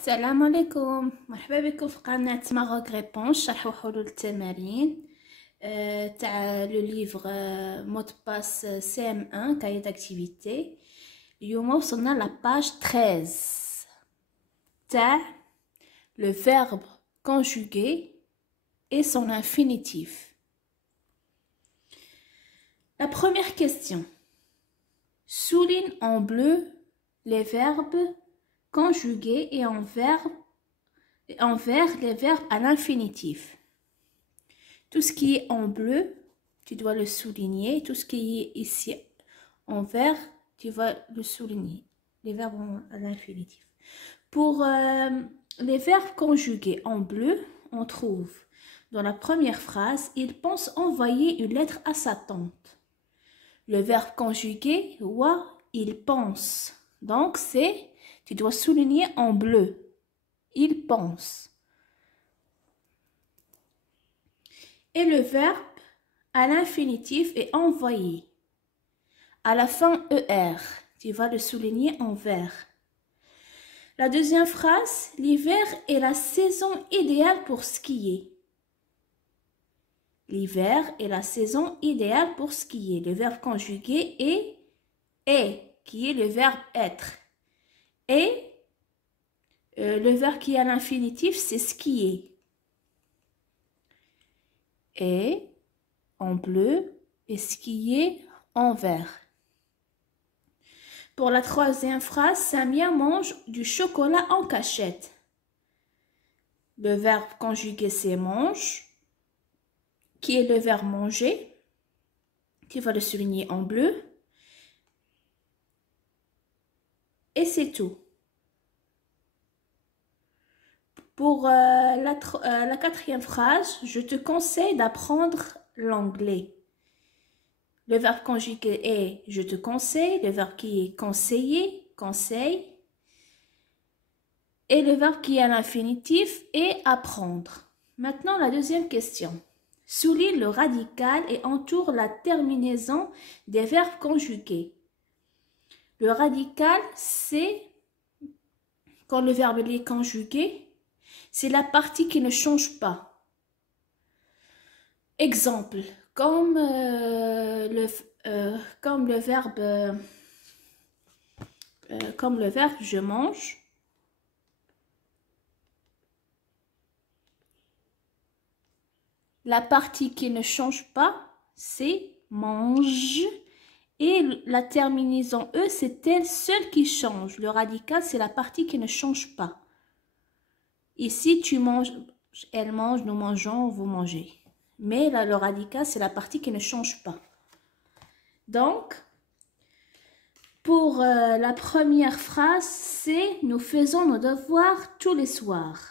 السلام عليكم، مرحبا بكم في قناة ماغوك ريبونس. شرح وحلول التمارين تاع لو ليفغ مود باس سي ام 1 كاي داكتيفيتي. اليوم وصلنا لاباج 13 تاع le verbe conjugué et son infinitif. La première question. Souligne en bleu les verbes conjugués et envers les verbes à l'infinitif. Tout ce qui est en bleu, tu dois le souligner. Tout ce qui est ici en vert, tu vas le souligner. Les verbes à l'infinitif. Pour les verbes conjugués en bleu, on trouve dans la première phrase, il pense envoyer une lettre à sa tante. Le verbe conjugué, wa, il pense. Donc c'est, tu dois souligner en bleu. Il pense. Et le verbe à l'infinitif est envoyé. À la fin ER, tu vas le souligner en vert. La deuxième phrase, l'hiver est la saison idéale pour skier. L'hiver est la saison idéale pour skier. Le verbe conjugué est, qui est le verbe être. Et le verbe qui est à l'infinitif, c'est skier. Et en bleu et skier en vert. Pour la troisième phrase, Samia mange du chocolat en cachette. Le verbe conjugué, c'est mange, qui est le verbe manger. Tu vas le souligner en bleu. Et c'est tout. Pour la quatrième phrase, je te conseille d'apprendre l'anglais. Le verbe conjugué est je te conseille, le verbe qui est conseiller, conseil. Et le verbe qui est à l'infinitif est apprendre. Maintenant, la deuxième question. Souligne le radical et entoure la terminaison des verbes conjugués. Le radical, c'est quand le verbe est conjugué, c'est la partie qui ne change pas. Exemple, comme le verbe je mange. La partie qui ne change pas, c'est mange. Et la terminaison E, c'est elle seule qui change. Le radical, c'est la partie qui ne change pas. Ici, tu manges, elle mange, nous mangeons, vous mangez. Mais là, le radical, c'est la partie qui ne change pas. Donc, pour la première phrase, c'est « Nous faisons nos devoirs tous les soirs ».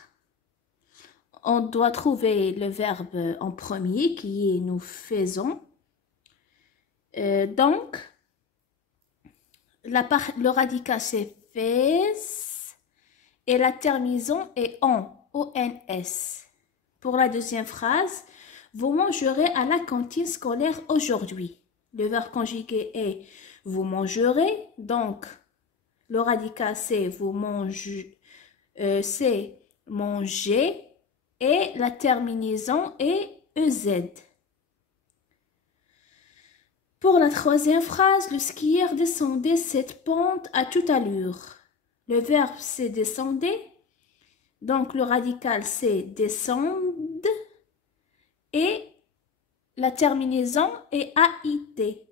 On doit trouver le verbe en premier, qui est « nous faisons ». Donc, le radical, c'est « fais ». Et la terminaison est on, O-N-S. Pour la deuxième phrase, vous mangerez à la cantine scolaire aujourd'hui. Le verbe conjugué est vous mangerez. Donc, le radical c'est vous mangez, c'est manger. Et la terminaison est EZ. Pour la troisième phrase, le skieur descendait cette pente à toute allure. Le verbe c'est descendre, donc le radical c'est descendre et la terminaison est AIT.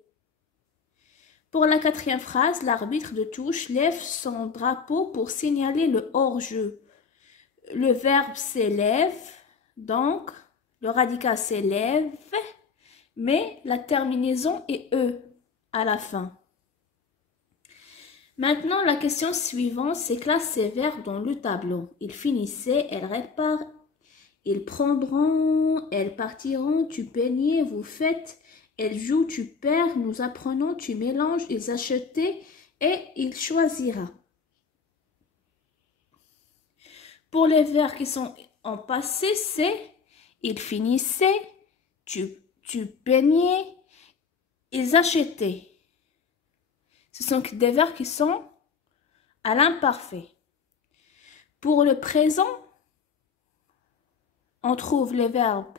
Pour la quatrième phrase, l'arbitre de touche lève son drapeau pour signaler le hors-jeu. Le verbe c'est lève, donc le radical c'est lève, mais la terminaison est E à la fin. Maintenant, la question suivante, c'est classe ces verbes dans le tableau. Ils finissaient, elles réparent, ils prendront, elles partiront, tu peignais, vous faites, elles jouent, tu perds, nous apprenons, tu mélanges, ils achetaient et il choisira. Pour les verbes qui sont en passé, c'est ils finissaient, tu peignais, ils achetaient. Ce sont des verbes qui sont à l'imparfait. Pour le présent, on trouve les verbes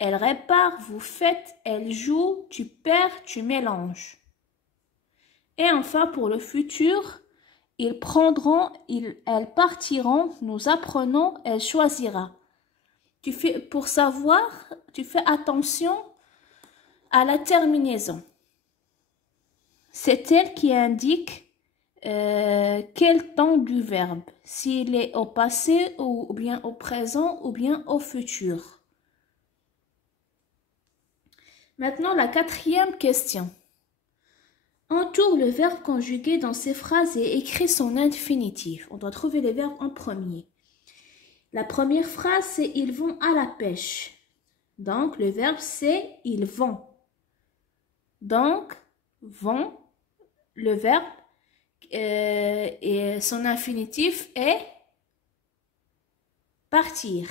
elle répare, vous faites, elle joue, tu perds, tu mélanges. Et enfin, pour le futur, ils prendront, elles partiront, nous apprenons, elle choisira. Pour savoir, tu fais attention à la terminaison. C'est elle qui indique quel temps du verbe, s'il est au passé ou bien au présent ou bien au futur. Maintenant, la quatrième question. Entoure le verbe conjugué dans ces phrases et écris son infinitif. On doit trouver les verbes en premier. La première phrase, c'est « Ils vont à la pêche ». Donc, le verbe, c'est « Ils vont ». Donc, « vont », le verbe, et son infinitif est « partir ».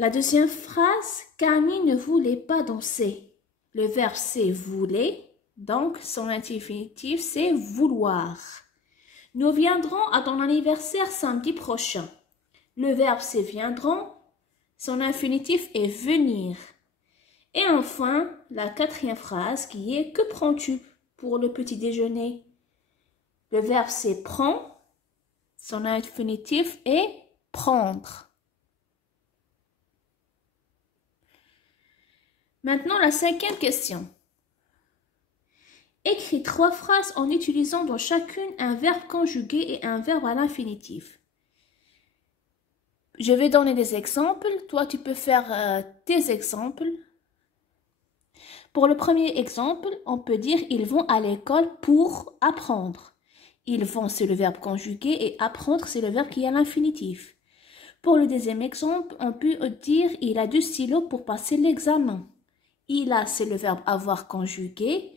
La deuxième phrase, Camille ne voulait pas danser. Le verbe c'est voulait, donc son infinitif c'est vouloir. Nous viendrons à ton anniversaire samedi prochain. Le verbe c'est viendront, son infinitif est venir. Et enfin, la quatrième phrase qui est que prends-tu pour le petit déjeuner? Le verbe c'est prends, son infinitif est prendre. Maintenant, la cinquième question. Écris 3 phrases en utilisant dans chacune un verbe conjugué et un verbe à l'infinitif. Je vais donner des exemples. Toi, tu peux faire tes exemples. Pour le premier exemple, on peut dire « Ils vont à l'école pour apprendre ». Ils vont, c'est le verbe conjugué et apprendre, c'est le verbe qui est à l'infinitif. Pour le deuxième exemple, on peut dire « Il a 2 stylos pour passer l'examen ». Il a, c'est le verbe avoir conjugué.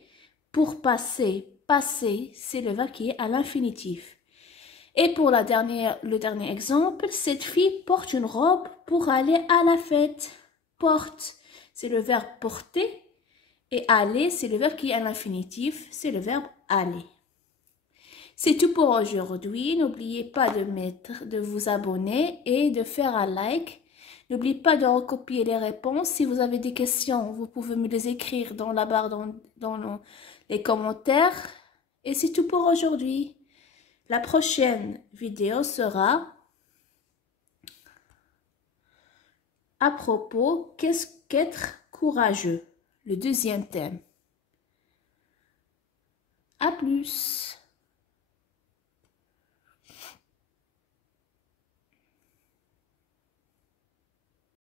Pour passer, passer, c'est le verbe qui est à l'infinitif. Et pour le dernier exemple, cette fille porte une robe pour aller à la fête. Porte, c'est le verbe porter. Et aller, c'est le verbe qui est à l'infinitif, c'est le verbe aller. C'est tout pour aujourd'hui. N'oubliez pas de vous abonner et de faire un like. N'oubliez pas de recopier les réponses. Si vous avez des questions, vous pouvez me les écrire dans la barre dans les commentaires. Et c'est tout pour aujourd'hui. La prochaine vidéo sera à propos qu'est-ce qu'être courageux, le deuxième thème. À plus.